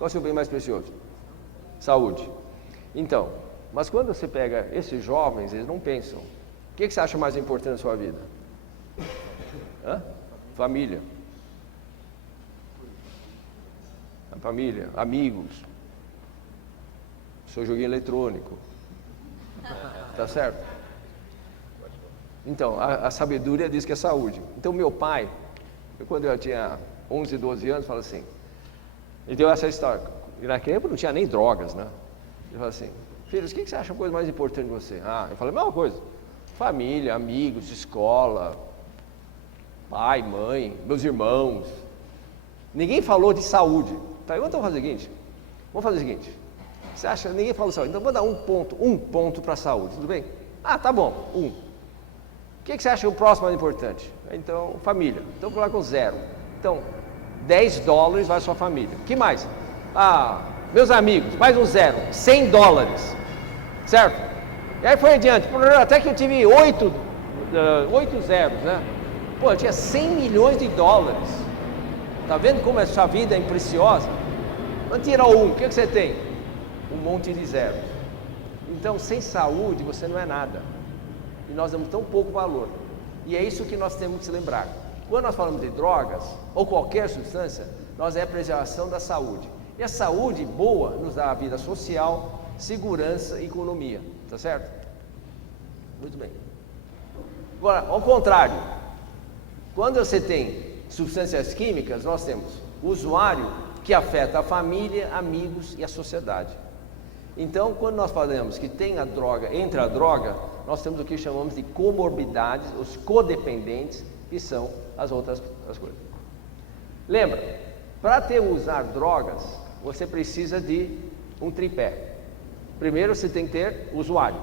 Qual é o seu bem mais precioso? Saúde. Então, mas quando você pega esses jovens, eles não pensam. O que você acha mais importante na sua vida? Família. A família, amigos, seu joguinho eletrônico. Tá certo? Então, a sabedoria diz que é saúde. Então, meu pai, quando eu tinha 11, 12 anos, fala assim, ele deu essa história. E naquele tempo não tinha nem drogas, né? Ele falou assim, filhos, o que você acha a coisa mais importante de você? Eu falei, a mesma coisa. Família, amigos, escola, pai, mãe, meus irmãos. Ninguém falou de saúde. Tá, então vamos fazer o seguinte. Você acha, ninguém falou de saúde. Então vou dar um ponto para a saúde, tudo bem? Tá bom, 1. O que você acha o próximo mais importante? Então, família. Então coloca um 0. Então, $10 vai a sua família. O que mais? Meus amigos, mais um 0. $100. Certo? E aí foi adiante. Até que eu tive 8 zeros, né? Pô, eu tinha $100 milhões. Tá vendo como a sua vida é preciosa? Vamos tirar o 1. O que você tem? Um monte de zeros. Então, sem saúde, você não é nada. E nós damos tão pouco valor. E é isso que nós temos que se lembrar. Quando nós falamos de drogas, ou qualquer substância, nós é a preservação da saúde. E a saúde boa nos dá a vida social, segurança e economia. Tá certo? Muito bem. Agora, ao contrário, quando você tem substâncias químicas, nós temos o usuário que afeta a família, amigos e a sociedade. Então, quando nós falamos que tem a droga, entra a droga, nós temos o que chamamos de comorbidades, os codependentes, que são as outras coisas. Lembra, para usar drogas, você precisa de um tripé. Primeiro você tem que ter o usuário.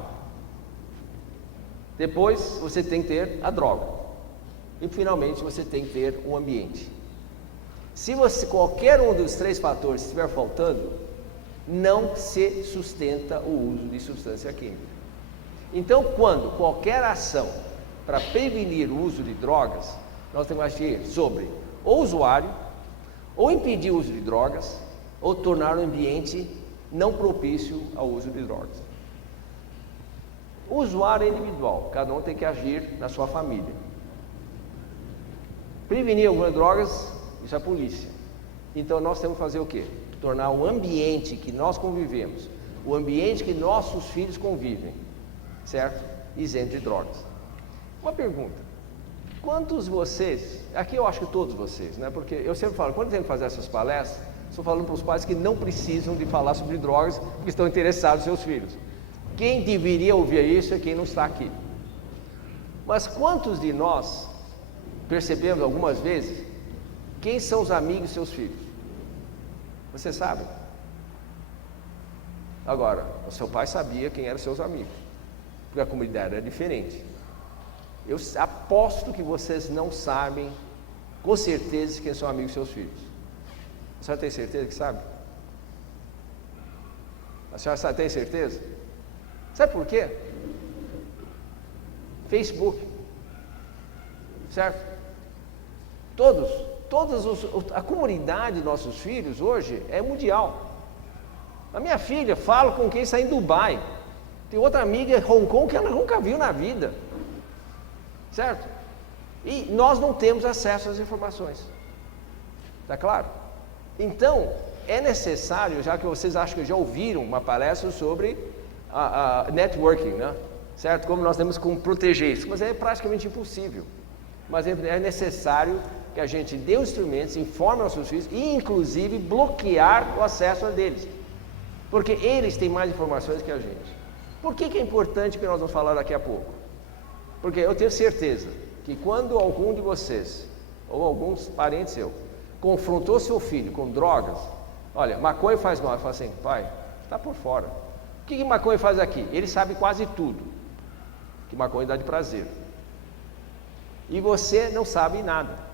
Depois você tem que ter a droga. E finalmente você tem que ter um ambiente. Se qualquer um dos 3 fatores estiver faltando, não se sustenta o uso de substância química. Então, quando qualquer ação para prevenir o uso de drogas, nós temos que agir sobre ou usuário, ou impedir o uso de drogas, ou tornar o ambiente não propício ao uso de drogas. O usuário é individual, cada um tem que agir na sua família. Prevenir algumas drogas, isso é a polícia. Então nós temos que fazer o quê? Tornar o ambiente que nós convivemos, o ambiente que nossos filhos convivem, certo? Isento de drogas. Uma pergunta: quantos de vocês, aqui eu acho que todos vocês, né? Porque eu sempre falo, quando eu tenho que fazer essas palestras, estou falando para os pais que não precisam de falar sobre drogas, porque estão interessados em seus filhos. Quem deveria ouvir isso é quem não está aqui. Mas quantos de nós percebemos algumas vezes quem são os amigos de seus filhos? Você sabe? Agora, o seu pai sabia quem eram seus amigos, porque a comunidade era diferente. Eu aposto que vocês não sabem com certeza quem são amigos de seus filhos. A senhora tem certeza que sabe? A senhora tem certeza? Sabe por quê? Facebook, certo? A comunidade de nossos filhos hoje é mundial. A minha filha fala com quem está em Dubai. Tem outra amiga em Hong Kong que ela nunca viu na vida, certo? E nós não temos acesso às informações. Está claro? Então, é necessário, já que vocês acham que já ouviram uma palestra sobre a networking, né? Certo? Como nós temos que proteger isso, mas é praticamente impossível. Mas é necessário que a gente dê os instrumentos, informe aos seus filhos e, inclusive, bloquear o acesso a deles. Porque eles têm mais informações que a gente. Por que é importante que nós vamos falar daqui a pouco? Porque eu tenho certeza que quando algum de vocês, ou alguns parentes seus, confrontou seu filho com drogas, olha, maconha faz mal, eu falo assim, pai, está por fora. O que maconha faz aqui? Ele sabe quase tudo. Que maconha dá de prazer. E você não sabe nada.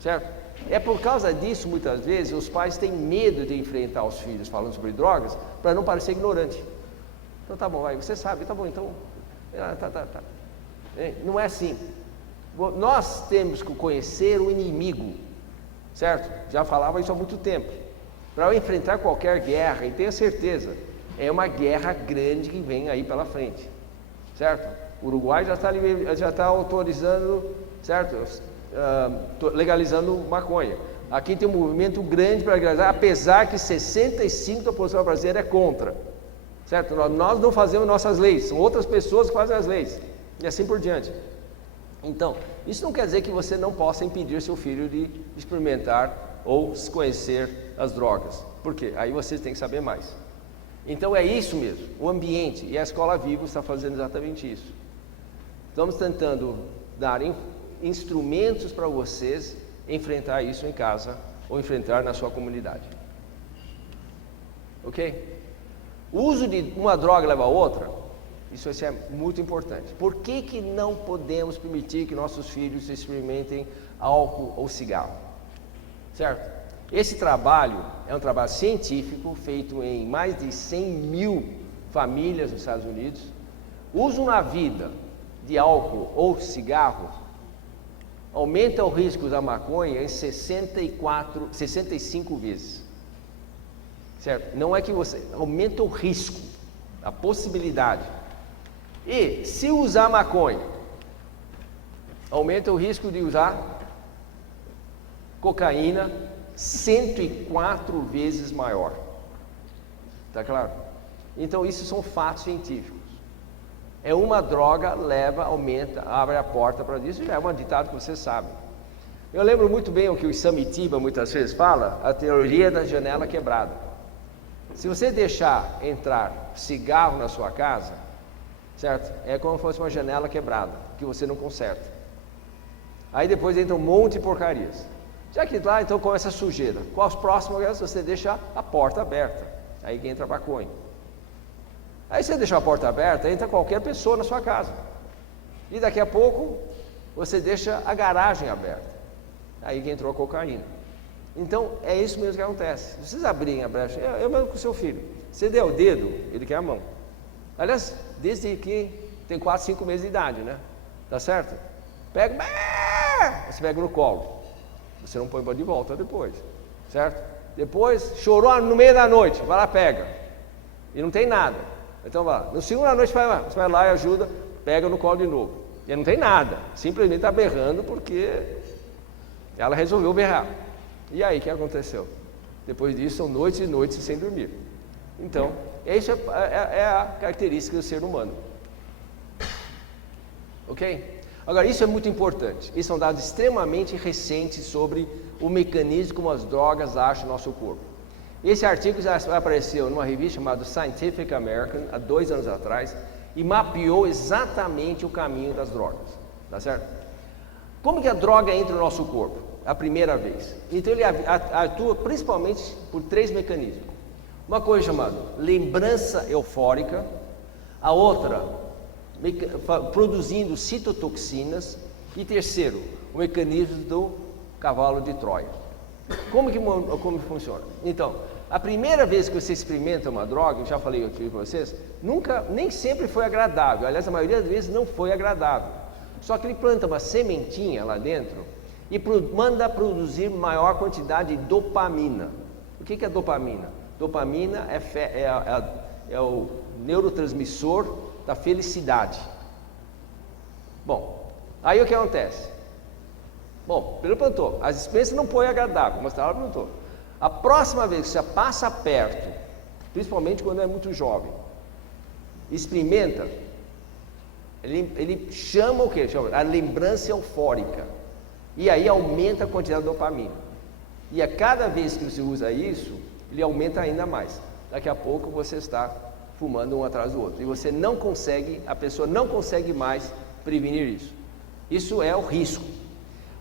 Certo? É por causa disso, muitas vezes, os pais têm medo de enfrentar os filhos falando sobre drogas, para não parecer ignorante. Então tá bom, vai, você sabe, tá bom, então... Tá. Não é assim. Nós temos que conhecer o inimigo, certo? Já falava isso há muito tempo. para enfrentar qualquer guerra, e tenha certeza, é uma guerra grande que vem aí pela frente, certo? O Uruguai já está autorizando, certo? Legalizando maconha. Aqui tem um movimento grande para legalizar, apesar que 65% da população brasileira é contra, certo? Nós não fazemos nossas leis, são outras pessoas que fazem as leis, e assim por diante. Então, isso não quer dizer que você não possa impedir seu filho de experimentar ou conhecer as drogas. Por quê? Aí vocês têm que saber mais. Então é isso mesmo, o ambiente, e a Escola Vivo está fazendo exatamente isso. Estamos tentando dar instrumentos para vocês enfrentar isso em casa ou enfrentar na sua comunidade. Ok? O uso de uma droga leva a outra, isso é muito importante. Por que não podemos permitir que nossos filhos experimentem álcool ou cigarro? Certo? Esse trabalho é um trabalho científico feito em mais de 100 mil famílias nos Estados Unidos. O uso na vida de álcool ou cigarro aumenta o risco da maconha em 65 vezes. Certo? Não é que você aumenta o risco, a possibilidade. E se usar maconha, aumenta o risco de usar cocaína 104 vezes maior. Tá claro? Então isso são fatos científicos. É uma droga, aumenta, abre a porta para isso, já é um ditado que você sabe. Eu lembro muito bem o que o Samitiba muitas vezes fala, a teoria da janela quebrada. Se você deixar entrar cigarro na sua casa, certo? É como se fosse uma janela quebrada, que você não conserta. Aí depois entra um monte de porcarias. Já que lá, então começa a sujeira. Com as próximas, você deixa a porta aberta. Aí entra a maconha. Aí você deixa a porta aberta, entra qualquer pessoa na sua casa. E daqui a pouco, você deixa a garagem aberta. Aí que entrou a cocaína. Então, é isso mesmo que acontece. Se vocês abrirem a brecha, eu mesmo com o seu filho. Você der o dedo, ele quer a mão. Aliás, desde que tem 4, 5 meses de idade, né? Tá certo? Pega, você pega no colo. Você não põe de volta depois, certo? Depois, chorou no meio da noite, vai lá, pega. E não tem nada. Então vai lá. No segunda noite, você vai lá e ajuda, pega no colo de novo. E não tem nada, simplesmente está berrando porque ela resolveu berrar. E aí, o que aconteceu? Depois disso, são noites e noites sem dormir. Então, essa é a característica do ser humano. Ok? Agora, isso é muito importante. Isso são dados extremamente recentes sobre o mecanismo como as drogas acham no nosso corpo. Esse artigo já apareceu numa revista chamada Scientific American, há 2 anos atrás, e mapeou exatamente o caminho das drogas. Tá certo? Como que a droga entra no nosso corpo? A primeira vez. Então, ele atua principalmente por 3 mecanismos. Uma coisa chamada lembrança eufórica, a outra produzindo citotoxinas, e terceiro, o mecanismo do cavalo de Troia. Como funciona? Então, a primeira vez que você experimenta uma droga, eu já falei aqui para vocês, nem sempre foi agradável. Aliás, a maioria das vezes não foi agradável. Só que ele planta uma sementinha lá dentro e manda produzir maior quantidade de dopamina. O que é dopamina? Dopamina é o neurotransmissor da felicidade. Bom, aí o que acontece? Bom, ele plantou, as experiências não foi agradável, mas ela plantou. A próxima vez que você passa perto, principalmente quando é muito jovem, experimenta, ele chama o quê? Chama a lembrança eufórica. E aí aumenta a quantidade de dopamina. E a cada vez que você usa isso, ele aumenta ainda mais. Daqui a pouco você está fumando um atrás do outro. E você não consegue, a pessoa não consegue mais prevenir isso. Isso é o risco.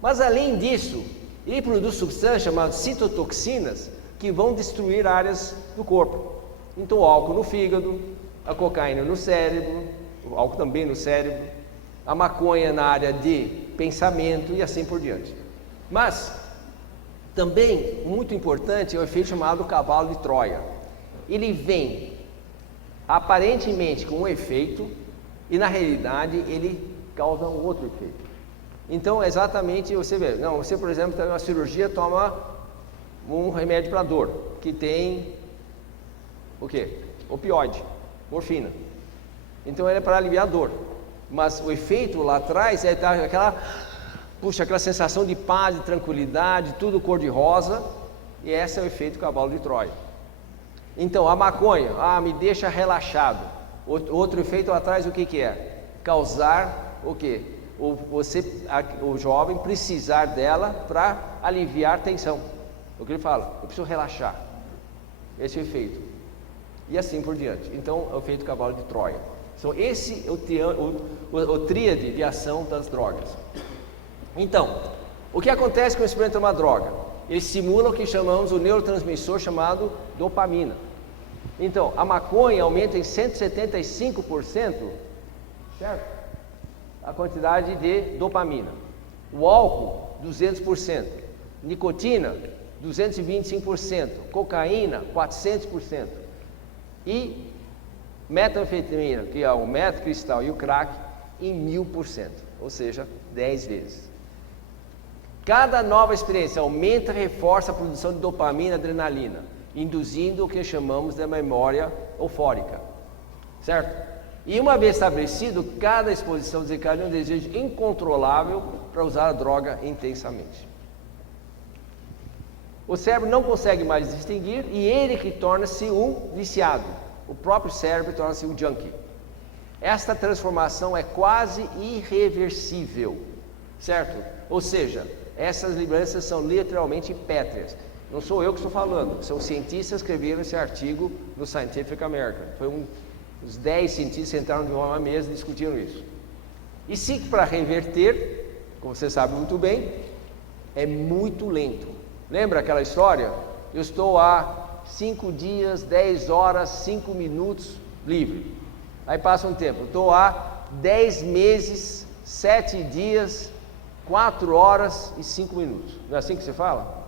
Mas além disso, ele produz substâncias chamadas citotoxinas que vão destruir áreas do corpo. Então o álcool no fígado, a cocaína no cérebro, o álcool também no cérebro, a maconha na área de pensamento e assim por diante. Mas também, muito importante, é o efeito chamado cavalo de Troia. Ele vem aparentemente com um efeito e na realidade ele causa um outro efeito. Então exatamente você vê, você por exemplo tem uma cirurgia, toma um remédio para dor, que tem o quê? Opioide, morfina. Então ele é para aliviar a dor. Mas o efeito lá atrás é aquela sensação de paz, de tranquilidade, tudo cor-de-rosa, e esse é o efeito cavalo de Troia. Então, a maconha, me deixa relaxado. Outro efeito lá atrás, o que é? Causar o quê? O jovem precisar dela para aliviar a tensão. O que ele fala? Eu preciso relaxar. Esse é o efeito. E assim por diante. Então, é o efeito cavalo de Troia. Então, esse é o tríade de ação das drogas. Então, o que acontece quando o experimento uma droga? Ele simula o que chamamos o neurotransmissor chamado dopamina. Então, a maconha aumenta em 175%, certo? A quantidade de dopamina. O álcool, 200%. Nicotina, 225%. Cocaína, 400%. E metanfetamina, que é o metacristal e o crack, em 1000%. Ou seja, 10 vezes. Cada nova experiência aumenta e reforça a produção de dopamina e adrenalina, induzindo o que chamamos de memória eufórica, certo? E uma vez estabelecido, cada exposição desencadeia um desejo incontrolável para usar a droga intensamente. O cérebro não consegue mais distinguir e ele que torna-se um viciado. O próprio cérebro torna-se um junkie. Esta transformação é quase irreversível, certo? Ou seja, essas lembranças são literalmente pétreas. Não sou eu que estou falando, são cientistas que escreveram esse artigo no Scientific American. Os 10 cientistas sentaram de uma mesa e discutiram isso. E se para reverter, como você sabe muito bem, é muito lento. Lembra aquela história? Eu estou há 5 dias, 10 horas, 5 minutos livre. Aí passa um tempo, estou há 10 meses, 7 dias, 4 horas e 5 minutos. Não é assim que se fala?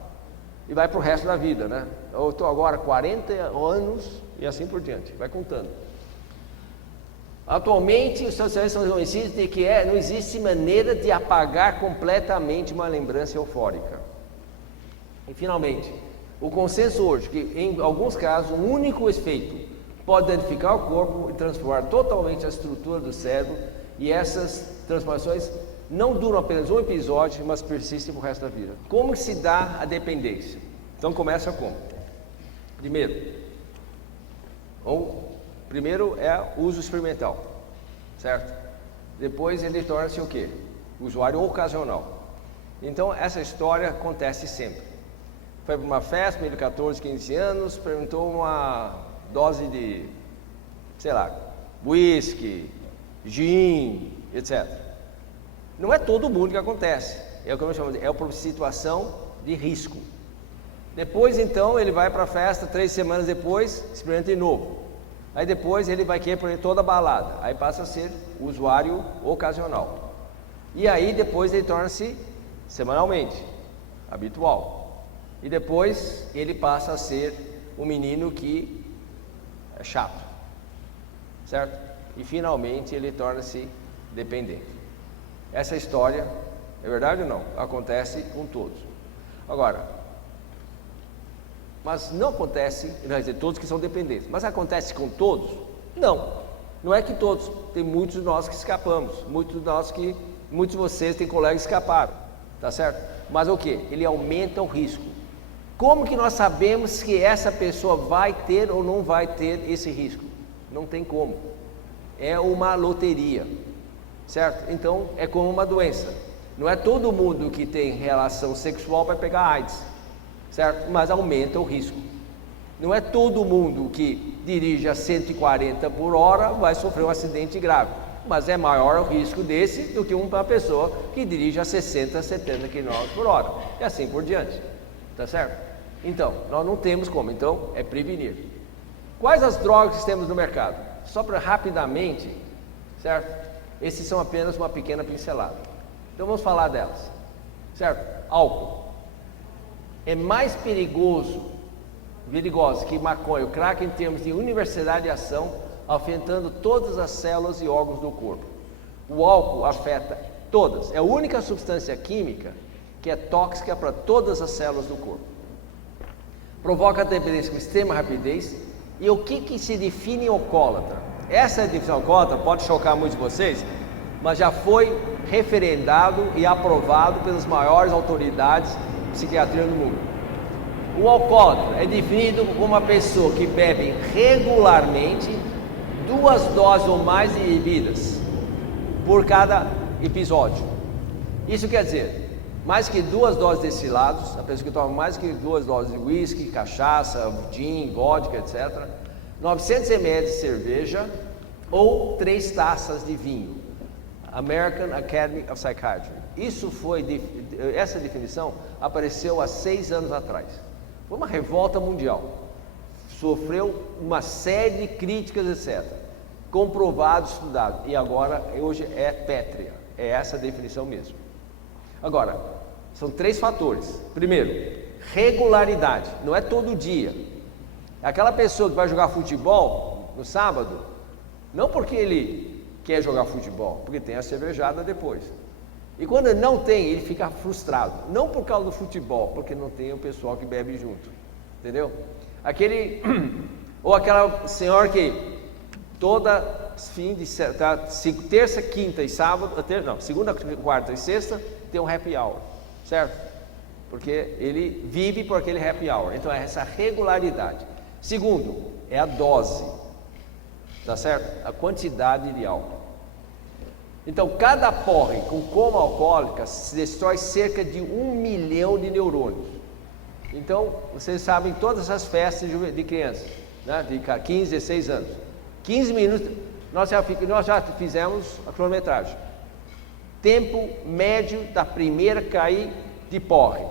E vai para o resto da vida, né? Eu estou agora 40 anos e assim por diante, vai contando. Atualmente, os socialistas são convencidos de que não existe maneira de apagar completamente uma lembrança eufórica. E finalmente, o consenso hoje, que em alguns casos, um único efeito pode danificar o corpo e transformar totalmente a estrutura do cérebro, e essas transformações não duram apenas um episódio, mas persistem para o resto da vida. Como que se dá a dependência? Então começa como? Primeiro é o uso experimental, certo? Depois ele torna-se o quê? Usuário ocasional. Então essa história acontece sempre. Foi para uma festa, meio de 14, 15 anos, experimentou uma dose de, whisky, gin, etc. Não é todo mundo que acontece, é o que eu chamo de uma situação de risco. Depois então ele vai para a festa, 3 semanas depois, experimenta de novo. Aí depois ele vai querer toda a balada, aí passa a ser usuário ocasional. E aí depois ele torna-se semanalmente, habitual. E depois ele passa a ser um menino que é chato, certo? E finalmente ele torna-se dependente. Essa história, é verdade ou não? Acontece com todos. Agora, mas não acontece, não quer dizer todos que são dependentes, mas acontece com todos? Não é que todos, tem muitos de nós que escapamos, muitos de vocês têm colegas que escaparam, tá certo? Mas o que? Ele aumenta o risco. Como que nós sabemos que essa pessoa vai ter ou não vai ter esse risco? Não tem como. É uma loteria, certo? Então é como uma doença. Não é todo mundo que tem relação sexual vai pegar AIDS, certo? Mas aumenta o risco. Não é todo mundo que dirige a 140 por hora vai sofrer um acidente grave, mas é maior o risco desse do que uma pessoa que dirige a 60, 70 km por hora, e assim por diante, tá certo? Então, nós não temos como, então é prevenir. Quais as drogas que temos no mercado? Só para rapidamente, certo? Esses são apenas uma pequena pincelada. Então vamos falar delas, certo? Álcool. É mais perigosa que maconha, o crack em termos de universalidade de ação, afetando todas as células e órgãos do corpo. O álcool afeta todas, é a única substância química que é tóxica para todas as células do corpo. provoca dependência com extrema rapidez. E o que se define alcoólatra? Essa definição alcoólatra pode chocar muitos de vocês, mas já foi referendado e aprovado pelas maiores autoridades de psiquiatria no mundo. O alcoólatra é definido como uma pessoa que bebe regularmente 2 doses ou mais de bebidas por cada episódio. Isso quer dizer, mais que 2 doses de destilados, a pessoa que toma mais que 2 doses de whisky, cachaça, gin, vodka, etc., 900 ml de cerveja ou 3 taças de vinho. American Academy of Psychiatry. Essa definição apareceu há 6 anos atrás. Foi uma revolta mundial. Sofreu uma série de críticas, etc. Comprovado, estudado. E agora, hoje é pétrea. É essa a definição mesmo. Agora, são 3 fatores. Primeiro, regularidade. Não é todo dia. Aquela pessoa que vai jogar futebol no sábado, não porque ele quer jogar futebol, porque tem a cervejada depois. E quando não tem, ele fica frustrado. Não por causa do futebol, porque não tem o pessoal que bebe junto. Entendeu? Ou aquela senhora que terça, quinta e sábado, segunda, quarta e sexta tem um happy hour, certo? Porque ele vive por aquele happy hour. Então é essa regularidade. Segundo, é a dose, tá certo? A quantidade de álcool. Então, cada porre com coma alcoólica se destrói cerca de 1 milhão de neurônios. Então, vocês sabem todas as festas de crianças, né? De 15, 16 anos. 15 minutos, nós já fizemos a cronometragem. Tempo médio da primeira cair de porre,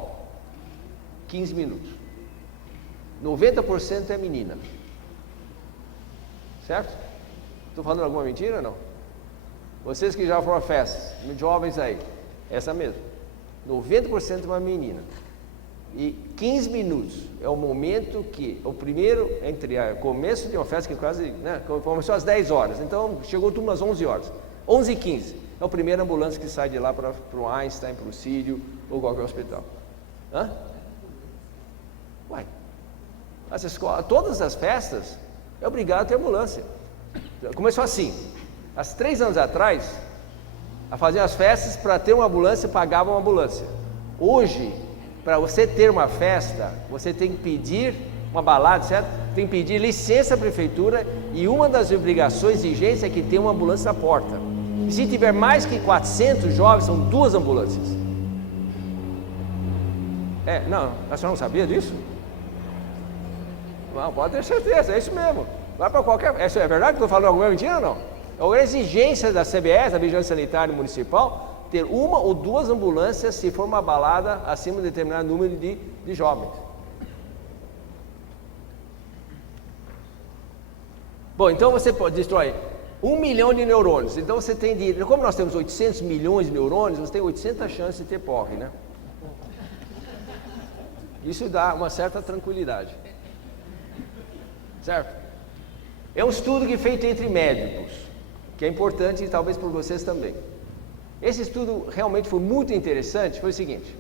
15 minutos. 90% é menina. Certo? Estou falando alguma mentira ou não? Vocês que já foram a festas, jovens aí, essa mesmo. 90% é uma menina. E 15 minutos é o momento que, o primeiro, entre o começo de uma festa, que quase, né, começou às 10 horas, então chegou tudo às 11 horas. 11h15 é a primeira ambulância que sai de lá para o Einstein, para o Sírio ou qualquer hospital. Hã? Uai, as escolas, todas as festas, é obrigado a ter ambulância. Começou assim. Há 3 anos atrás, a fazer as festas, para ter uma ambulância, pagavam uma ambulância. Hoje, para você ter uma festa, você tem que pedir uma balada, certo? Tem que pedir licença à prefeitura e uma das obrigações exigentes é que tenha uma ambulância na porta. E se tiver mais que 400 jovens, são 2 ambulâncias. Não, a senhora não sabia disso? Não, pode ter certeza, é isso mesmo. Vai para qualquer... É verdade que estou falando alguma mentira ou não? É uma exigência da CBS, da Vigilância Sanitária Municipal, ter 1 ou 2 ambulâncias se for uma balada acima de determinado número de jovens. Bom, então você destrói 1 milhão de neurônios. Então você tem como nós temos 800 milhões de neurônios, você tem 800 chances de ter porre, né? Isso dá uma certa tranquilidade. Certo? É um estudo que é feito entre médicos, que é importante e talvez por vocês também. Esse estudo realmente foi muito interessante, foi o seguinte.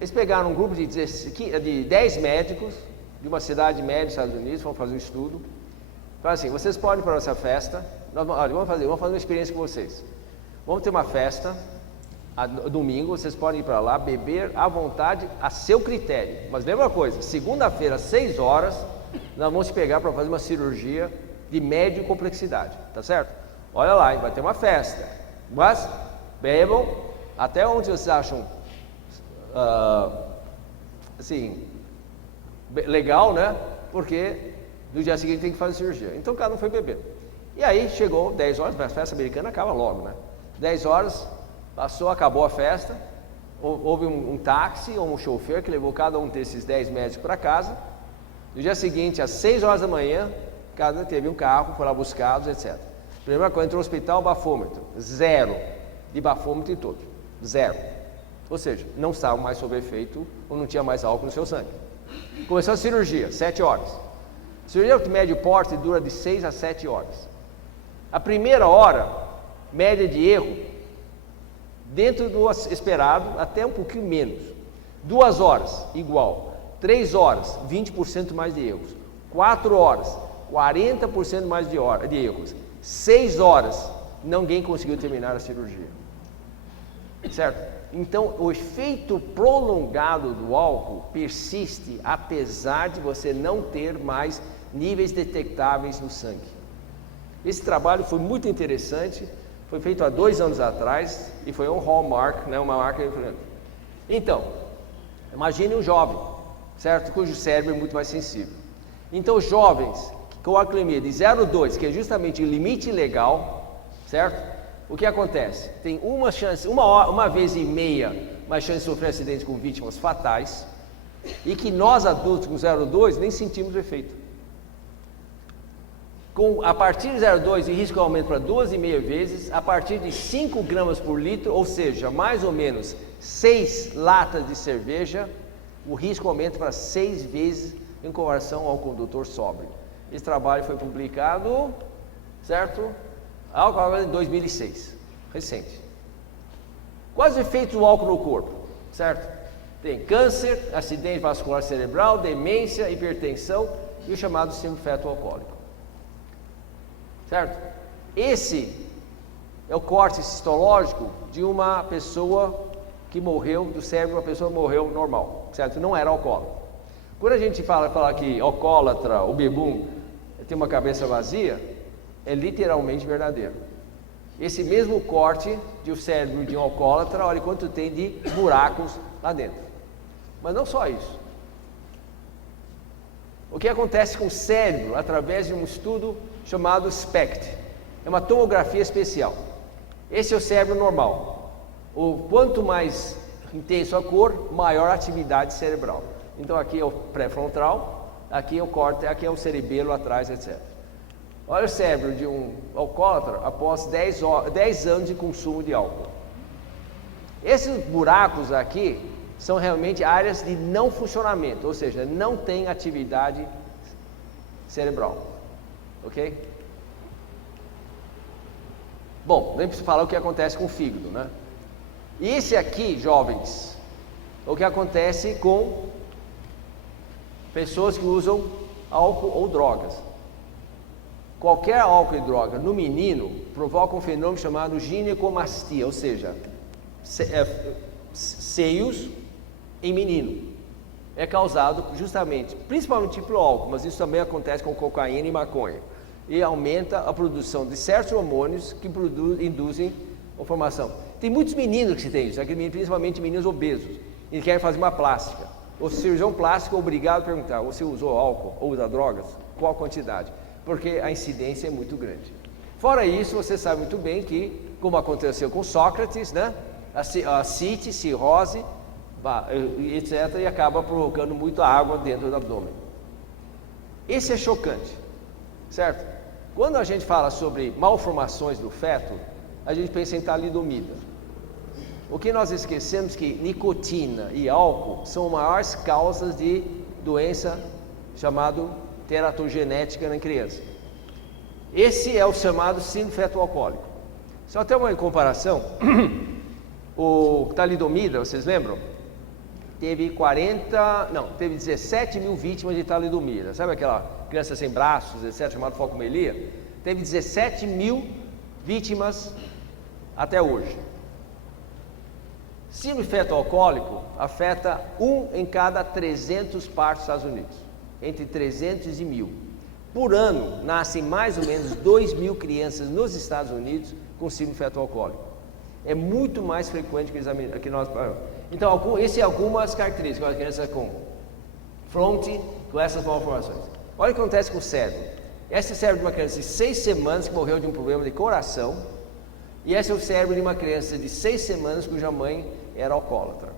Eles pegaram um grupo de 10 médicos de uma cidade média dos Estados Unidos, vão fazer um estudo. Falaram assim, vocês podem ir para a nossa festa, vamos fazer uma experiência com vocês. Vamos ter uma festa, domingo, vocês podem ir para lá, beber à vontade, a seu critério. Mas lembra uma coisa, segunda-feira, às 6 horas, nós vamos te pegar para fazer uma cirurgia de média complexidade, tá certo? Olha lá, vai ter uma festa, mas bebam até onde vocês acham assim, legal, né? Porque no dia seguinte tem que fazer cirurgia. Então cada um foi beber. E aí chegou 10 horas, a festa americana acaba logo, né? 10 horas, passou, acabou a festa, houve um táxi ou um chofer que levou cada um desses 10 médicos para casa. No dia seguinte, às 6 horas da manhã, cada um teve um carro, foi lá buscados, etc. Primeira coisa, entrou no hospital, bafômetro, 0 de bafômetro em todos, 0. Ou seja, não estavam mais sob efeito ou não tinha mais álcool no seu sangue. Começou a cirurgia, 7 horas. A cirurgia de médio porte dura de 6 a 7 horas. A primeira hora, média de erro, dentro do esperado, até um pouquinho menos. 2 horas, igual. 3 horas, 20% mais de erros. 4 horas, 40% mais de erros. 6 horas, ninguém conseguiu terminar a cirurgia. Certo? Então, o efeito prolongado do álcool persiste apesar de você não ter mais níveis detectáveis no sangue. Esse trabalho foi muito interessante, foi feito há 2 anos atrás e foi um hallmark, né, uma marca influente. Então, imagine um jovem, certo? Cujo cérebro é muito mais sensível. Então, jovens com a glicemia de 0,2, que é justamente o limite legal, certo? O que acontece? Tem uma chance, uma vez e meia, mais chance de sofrer acidentes com vítimas fatais, e que nós adultos com 0,2 nem sentimos o efeito. A partir de 0,2 o risco aumenta para 2,5 vezes, a partir de 5 gramas por litro, ou seja, mais ou menos 6 latas de cerveja, o risco aumenta para 6 vezes em comparação ao condutor sóbrio. Esse trabalho foi publicado, certo? Álcool em 2006, recente. Quais os efeitos do álcool no corpo, certo? Tem câncer, acidente vascular cerebral, demência, hipertensão e o chamado síndrome feto-alcoólico. Certo? Esse é o corte citológico de uma pessoa que morreu, do cérebro, uma pessoa que morreu normal, certo? Não era alcoólatra. Quando a gente fala que alcoólatra, o bebum, tem uma cabeça vazia, é literalmente verdadeiro. Esse mesmo corte de cérebro de um alcoólatra, olha quanto tem de buracos lá dentro. Mas não só isso. O que acontece com o cérebro através de um estudo chamado SPECT? É uma tomografia especial. Esse é o cérebro normal. Quanto mais intenso a cor, maior a atividade cerebral. Então aqui é o pré-frontal, aqui é o córtex, aqui é o cerebelo atrás, etc. Olha o cérebro de um alcoólatra após 10 anos de consumo de álcool. Esses buracos aqui são realmente áreas de não funcionamento, ou seja, não tem atividade cerebral. Ok? Bom, nem preciso falar o que acontece com o fígado, né? E esse aqui, jovens, o que acontece com pessoas que usam álcool ou drogas. Qualquer álcool e droga no menino provoca um fenômeno chamado ginecomastia, ou seja, seios em menino. É causado justamente, principalmente pelo álcool, mas isso também acontece com cocaína e maconha. E aumenta a produção de certos hormônios que induzem a formação. Tem muitos meninos que têm isso, principalmente meninos obesos, e querem fazer uma plástica. O cirurgião plástico é obrigado a perguntar: você usou álcool ou usa drogas? Qual quantidade? Porque a incidência é muito grande. Fora isso, você sabe muito bem que, como aconteceu com Sócrates, né? A cite, cirrose, etc., e acaba provocando muita água dentro do abdômen. Esse é chocante, certo? Quando a gente fala sobre malformações do feto, a gente pensa em talidomida. O que nós esquecemos é que nicotina e álcool são as maiores causas de doença chamada teratogenética na criança. Esse é o chamado síndrome feto-alcoólico. Só ter uma comparação, o talidomida, vocês lembram? Teve 17 mil vítimas de talidomida. Sabe aquela criança sem braços, etc., chamada focomelia? Teve 17 mil vítimas até hoje. Síndrome feto-alcoólico afeta 1 em cada 300 partos dos Estados Unidos, entre 300 e 1.000. Por ano, nascem mais ou menos 2.000 crianças nos Estados Unidos com síndrome feto-alcoólico. É muito mais frequente que nós. Então, esse é algumas características da criança com fronte, com essas malformações. Olha o que acontece com o cérebro. Esse é o cérebro de uma criança de 6 semanas que morreu de um problema de coração, e esse é o cérebro de uma criança de 6 semanas cuja mãe era alcoólatra.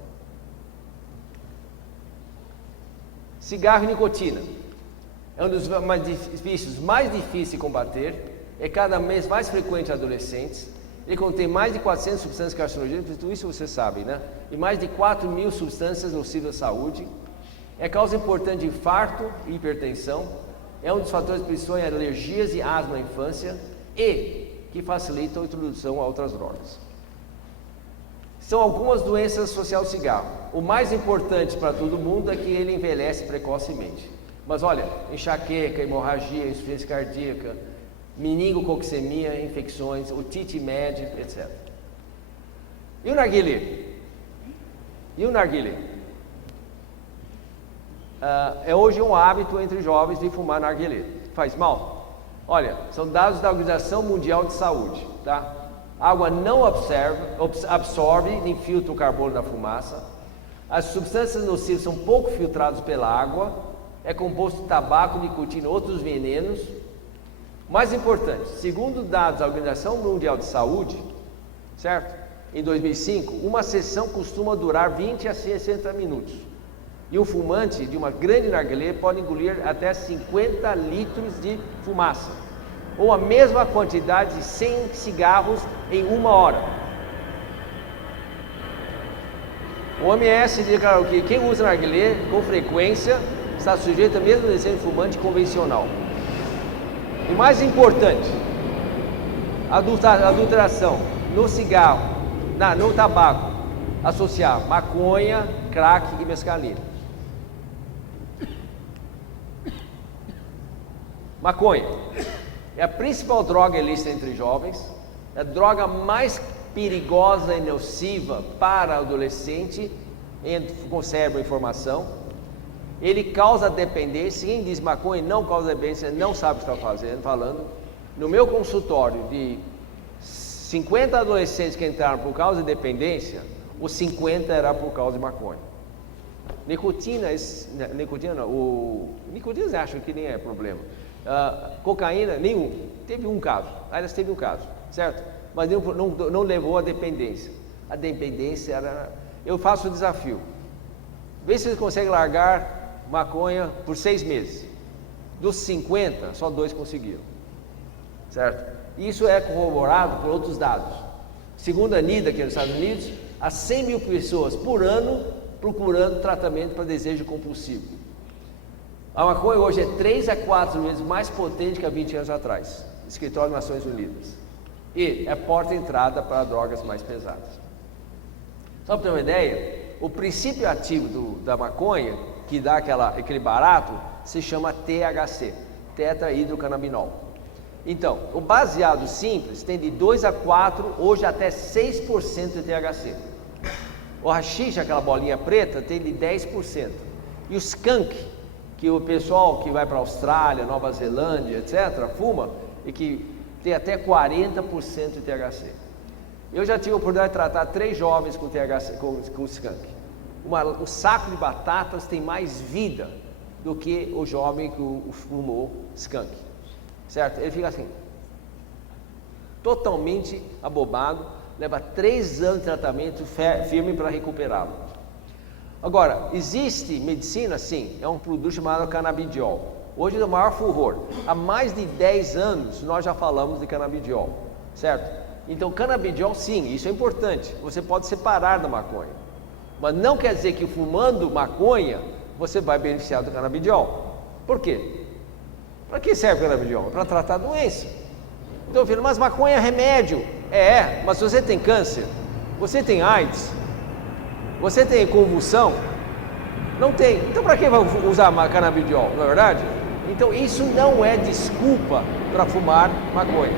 Cigarro e nicotina é um dos vícios mais difíceis de combater, é cada vez mais frequente em adolescentes. Ele contém mais de 400 substâncias carcinogênicas, tudo isso você sabe, né? E mais de 4.000 substâncias nocivas à saúde. É causa importante de infarto e hipertensão. É um dos fatores que predispõem a alergias e asma na infância e que facilitam a introdução a outras drogas. São algumas doenças associadas ao cigarro. O mais importante para todo mundo é que ele envelhece precocemente. Mas olha, enxaqueca, hemorragia, insuficiência cardíaca, meningococcemia, infecções, otite média, etc. E o narguilé? É hoje um hábito entre jovens de fumar narguilé. Faz mal? Olha, são dados da Organização Mundial de Saúde, tá? A água não absorve nem filtra o carbono da fumaça. As substâncias nocivas são pouco filtradas pela água. É composto de tabaco, nicotina e outros venenos. Mais importante, segundo dados da Organização Mundial de Saúde, certo? Em 2005, uma sessão costuma durar 20 a 60 minutos. E um fumante de uma grande narguilé pode engolir até 50 litros de fumaça, ou a mesma quantidade de 100 cigarros em uma hora. O OMS declarou que quem usa narguilé com frequência está sujeito a mesmo desejo fumante convencional. E mais importante, adulteração no cigarro, no tabaco, associar maconha, crack e mescalina. Maconha é a principal droga ilícita entre jovens, é a droga mais perigosa e nociva para adolescente, conserva a informação. Ele causa dependência. Quem diz maconha não causa dependência não sabe o que está falando. No meu consultório, de 50 adolescentes que entraram por causa de dependência, os 50 era por causa de maconha. Nicotina eles acham que nem é problema. Cocaína, nenhum. Teve um caso, aliás, teve um caso, certo? Mas não levou à dependência. A dependência era... Eu faço o desafio. Vê se vocês conseguem largar maconha por 6 meses. Dos 50, só 2 conseguiram. Certo? Isso é corroborado por outros dados. Segundo a NIDA, aqui nos Estados Unidos, há 100 mil pessoas por ano procurando tratamento para desejo compulsivo. A maconha hoje é 3 a 4 vezes mais potente que há 20 anos atrás. Escritório das Nações Unidas. E é porta-entrada para drogas mais pesadas. Só para ter uma ideia, o princípio ativo da maconha, que dá aquele barato, se chama THC, tetrahidrocannabinol. Então, o baseado simples tem de 2 a 4, hoje até 6% de THC. O haxixe, aquela bolinha preta, tem de 10%. E o skunk, que o pessoal que vai para a Austrália, Nova Zelândia, etc., fuma, e que tem até 40% de THC. Eu já tive a oportunidade de tratar 3 jovens com THC, com skunk. O saco de batatas tem mais vida do que o jovem que fumou skunk, certo? Ele fica assim, totalmente abobado, leva 3 anos de tratamento firme para recuperá-lo. Agora, existe medicina? Sim, é um produto chamado canabidiol. Hoje é o maior furor. Há mais de 10 anos nós já falamos de canabidiol, certo? Então, canabidiol, sim, isso é importante. Você pode separar da maconha. Mas não quer dizer que fumando maconha você vai beneficiar do canabidiol. Por quê? Para que serve o canabidiol? Para tratar a doença. Então, filho, mas maconha é remédio. Mas se você tem câncer, você tem AIDS, você tem convulsão, não tem. Então, para que vai usar canabidiol, não é verdade? Então, isso não é desculpa para fumar maconha.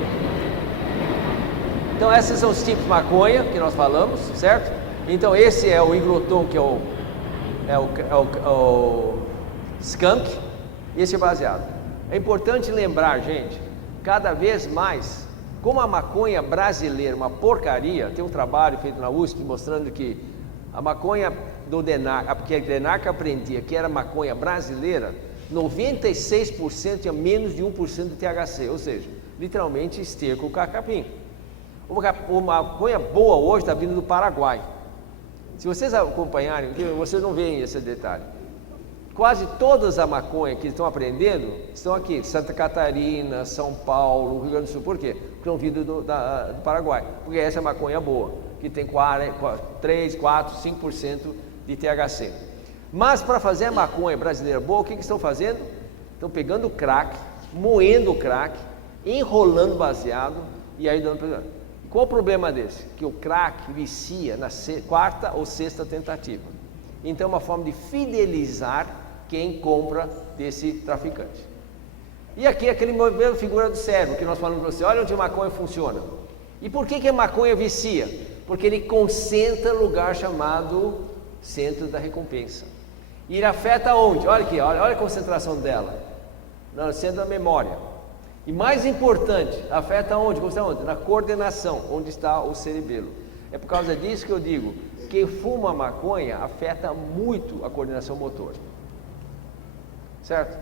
Então, esses são os tipos de maconha que nós falamos, certo? Então, esse é o igloton, que é o skunk, e esse é baseado. É importante lembrar, gente, cada vez mais, como a maconha brasileira, uma porcaria, tem um trabalho feito na USP mostrando que a maconha do DENARC, porque a DENARC aprendia que era maconha brasileira, 96% tinha menos de 1% de THC, ou seja, literalmente esterco o capim. Uma maconha boa hoje está vindo do Paraguai. Se vocês acompanharem, vocês não veem esse detalhe. Quase todas as maconhas que estão aprendendo estão aqui, Santa Catarina, São Paulo, Rio Grande do Sul. Por quê? Porque estão vindo do Paraguai. Porque essa é a maconha boa, que tem 3, 4, 5% de THC. Mas para fazer a maconha brasileira boa, o que estão fazendo? Estão pegando o crack, moendo o crack, enrolando baseado e aí dando para... Qual o problema desse? Que o crack vicia na 4ª ou 6ª tentativa. Então é uma forma de fidelizar quem compra desse traficante. E aqui aquele mesmo figura do cérebro que nós falamos para você, olha onde a maconha funciona. E por que a maconha vicia? Porque ele concentra lugar chamado centro da recompensa. E ele afeta onde? Olha aqui, olha a concentração dela. No centro da memória. E mais importante, afeta onde? Na coordenação, onde está o cerebelo. É por causa disso que eu digo, quem fuma maconha afeta muito a coordenação motor. Certo?